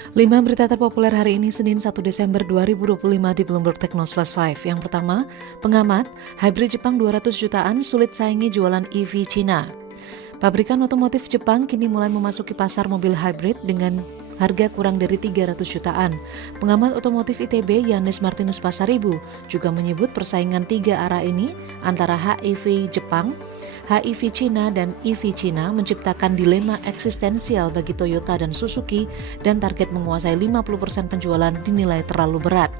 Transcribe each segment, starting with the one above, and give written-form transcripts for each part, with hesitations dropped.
5 berita terpopuler hari ini Senin 1 Desember 2025 di Bloomberg Technos Plus 5. Yang pertama, pengamat, hybrid Jepang 200 jutaan sulit saingi jualan EV Cina. Pabrikan otomotif Jepang kini mulai memasuki pasar mobil hybrid dengan harga kurang dari 300 jutaan. Pengamat otomotif ITB Yanes Martinus Pasaribu juga menyebut persaingan tiga arah ini antara HEV Jepang, HEV Cina, dan EV Cina menciptakan dilema eksistensial bagi Toyota dan Suzuki dan target menguasai 50% penjualan dinilai terlalu berat.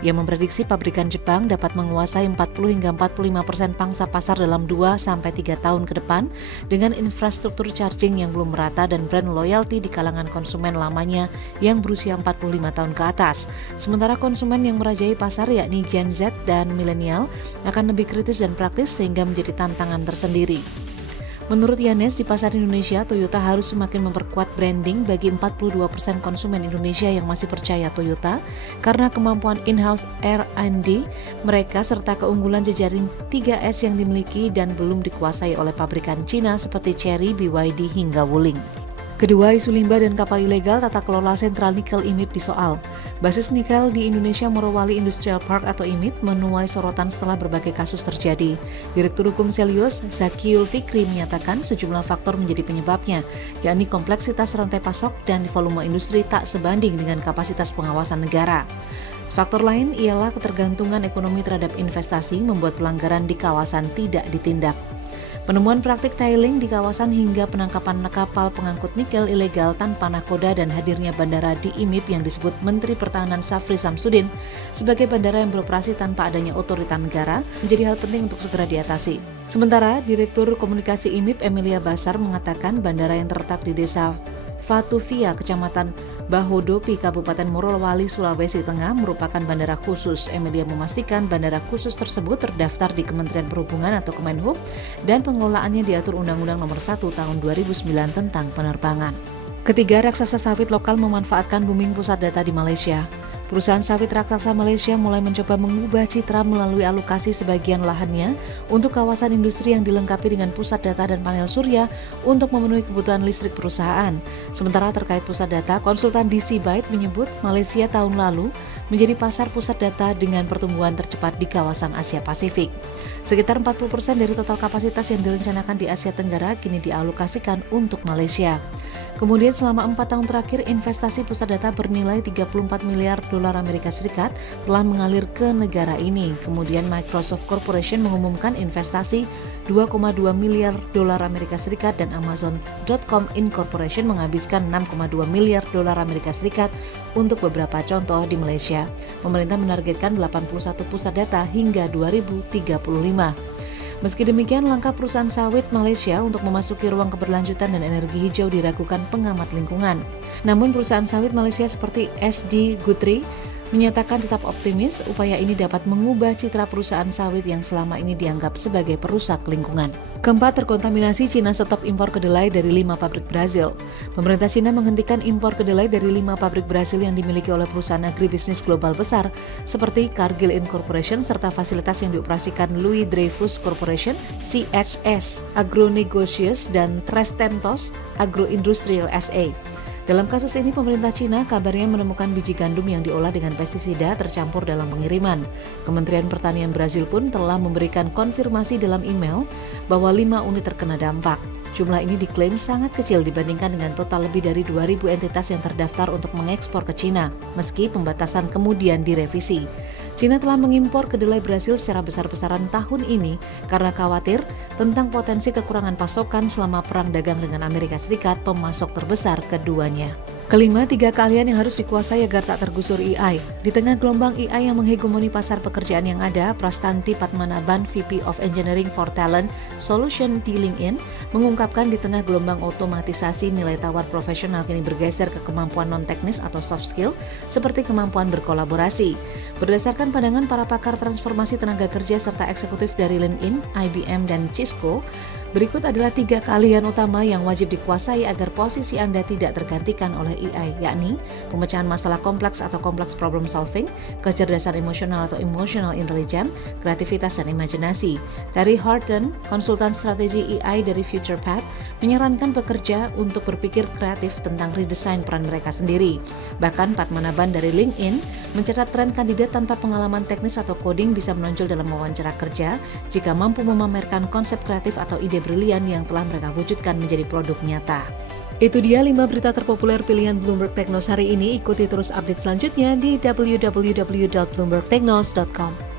Ia memprediksi pabrikan Jepang dapat menguasai 40 hingga 45% pangsa pasar dalam 2-3 tahun ke depan dengan infrastruktur charging yang belum merata dan brand loyalty di kalangan konsumen lamanya yang berusia 45 tahun ke atas. Sementara konsumen yang merajai pasar yakni Gen Z dan milenial akan lebih kritis dan praktis sehingga menjadi tantangan tersendiri. Menurut Yanes, di pasar Indonesia, Toyota harus semakin memperkuat branding bagi 42% konsumen Indonesia yang masih percaya Toyota karena kemampuan in-house R&D mereka serta keunggulan jejaring 3S yang dimiliki dan belum dikuasai oleh pabrikan Cina seperti Chery, BYD hingga Wuling. Kedua, isu limbah dan kapal ilegal tata kelola sentral nikel IMIP disoal. Basis nikel di Indonesia Morowali Industrial Park atau IMIP menuai sorotan setelah berbagai kasus terjadi. Direktur Hukum Selius, Zakiul Fikri menyatakan sejumlah faktor menjadi penyebabnya, yakni kompleksitas rantai pasok dan volume industri tak sebanding dengan kapasitas pengawasan negara. Faktor lain ialah ketergantungan ekonomi terhadap investasi membuat pelanggaran di kawasan tidak ditindak. Penemuan praktik tiling di kawasan hingga penangkapan kapal pengangkut nikel ilegal tanpa nahkoda dan hadirnya bandara di IMIP yang disebut Menteri Pertahanan Syafri Samsudin sebagai bandara yang beroperasi tanpa adanya otorita negara menjadi hal penting untuk segera diatasi. Sementara Direktur Komunikasi IMIP Emilia Basar mengatakan bandara yang terletak di desa Fatuvia, Kecamatan Bahodopi, Kabupaten Morowali, Sulawesi Tengah merupakan bandara khusus. Emilia memastikan bandara khusus tersebut terdaftar di Kementerian Perhubungan atau Kemenhub dan pengelolaannya diatur Undang-Undang Nomor 1 Tahun 2009 tentang penerbangan. Ketiga, raksasa sawit lokal memanfaatkan booming pusat data di Malaysia. Perusahaan sawit raksasa Malaysia mulai mencoba mengubah citra melalui alokasi sebagian lahannya untuk kawasan industri yang dilengkapi dengan pusat data dan panel surya untuk memenuhi kebutuhan listrik perusahaan. Sementara terkait pusat data, konsultan DC Byte menyebut Malaysia tahun lalu menjadi pasar pusat data dengan pertumbuhan tercepat di kawasan Asia Pasifik. Sekitar 40% dari total kapasitas yang direncanakan di Asia Tenggara kini dialokasikan untuk Malaysia. Kemudian selama 4 tahun terakhir, investasi pusat data bernilai 34 miliar dolar Amerika Serikat telah mengalir ke negara ini. Kemudian Microsoft Corporation mengumumkan investasi 2,2 miliar dolar Amerika Serikat dan Amazon.com Incorporation menghabiskan 6,2 miliar dolar Amerika Serikat untuk beberapa contoh di Malaysia. Pemerintah menargetkan 81 pusat data hingga 2035. Meski demikian, langkah perusahaan sawit Malaysia untuk memasuki ruang keberlanjutan dan energi hijau diragukan pengamat lingkungan. Namun perusahaan sawit Malaysia seperti SD Guthrie menyatakan tetap optimis upaya ini dapat mengubah citra perusahaan sawit yang selama ini dianggap sebagai perusak lingkungan. Keempat, terkontaminasi Cina stop impor kedelai dari 5 pabrik Brazil. Pemerintah Cina menghentikan impor kedelai dari 5 pabrik Brazil yang dimiliki oleh perusahaan agribisnis global besar seperti Cargill Incorporation serta fasilitas yang dioperasikan Louis Dreyfus Corporation, CHS Agronegocios, dan Trestentos Agroindustrial SA. Dalam kasus ini, pemerintah Cina kabarnya menemukan biji gandum yang diolah dengan pestisida tercampur dalam pengiriman. Kementerian Pertanian Brazil pun telah memberikan konfirmasi dalam email bahwa 5 unit terkena dampak. Jumlah ini diklaim sangat kecil dibandingkan dengan total lebih dari 2.000 entitas yang terdaftar untuk mengekspor ke Cina, meski pembatasan kemudian direvisi. Cina telah mengimpor kedelai Brasil secara besar-besaran tahun ini karena khawatir tentang potensi kekurangan pasokan selama perang dagang dengan Amerika Serikat, pemasok terbesar keduanya. Kelima, 3 keahlian yang harus dikuasai agar tak tergusur AI. Di tengah gelombang AI yang menghegemoni pasar pekerjaan yang ada, Prastanti Padmanabhan, VP of Engineering for Talent Solution di LinkedIn, mengungkapkan di tengah gelombang otomatisasi nilai tawar profesional kini bergeser ke kemampuan non-teknis atau soft skill, seperti kemampuan berkolaborasi. Berdasarkan pandangan para pakar transformasi tenaga kerja serta eksekutif dari LinkedIn, IBM, dan Cisco, Berikut adalah 3 keahlian utama yang wajib dikuasai agar posisi Anda tidak tergantikan oleh AI, yakni pemecahan masalah kompleks atau complex problem solving, kecerdasan emosional atau emotional intelligence, kreativitas dan imajinasi. Terry Horton, konsultan strategi AI dari FuturePath, menyarankan pekerja untuk berpikir kreatif tentang redesign peran mereka sendiri. Bahkan Pat Manaban dari LinkedIn mencatat tren kandidat tanpa pengalaman teknis atau coding bisa menonjol dalam wawancara kerja jika mampu memamerkan konsep kreatif atau ide brilian yang telah mereka wujudkan menjadi produk nyata. Itu dia 5 berita terpopuler pilihan Bloomberg Technos hari ini. Ikuti terus update selanjutnya di www.bloombergtechnos.com.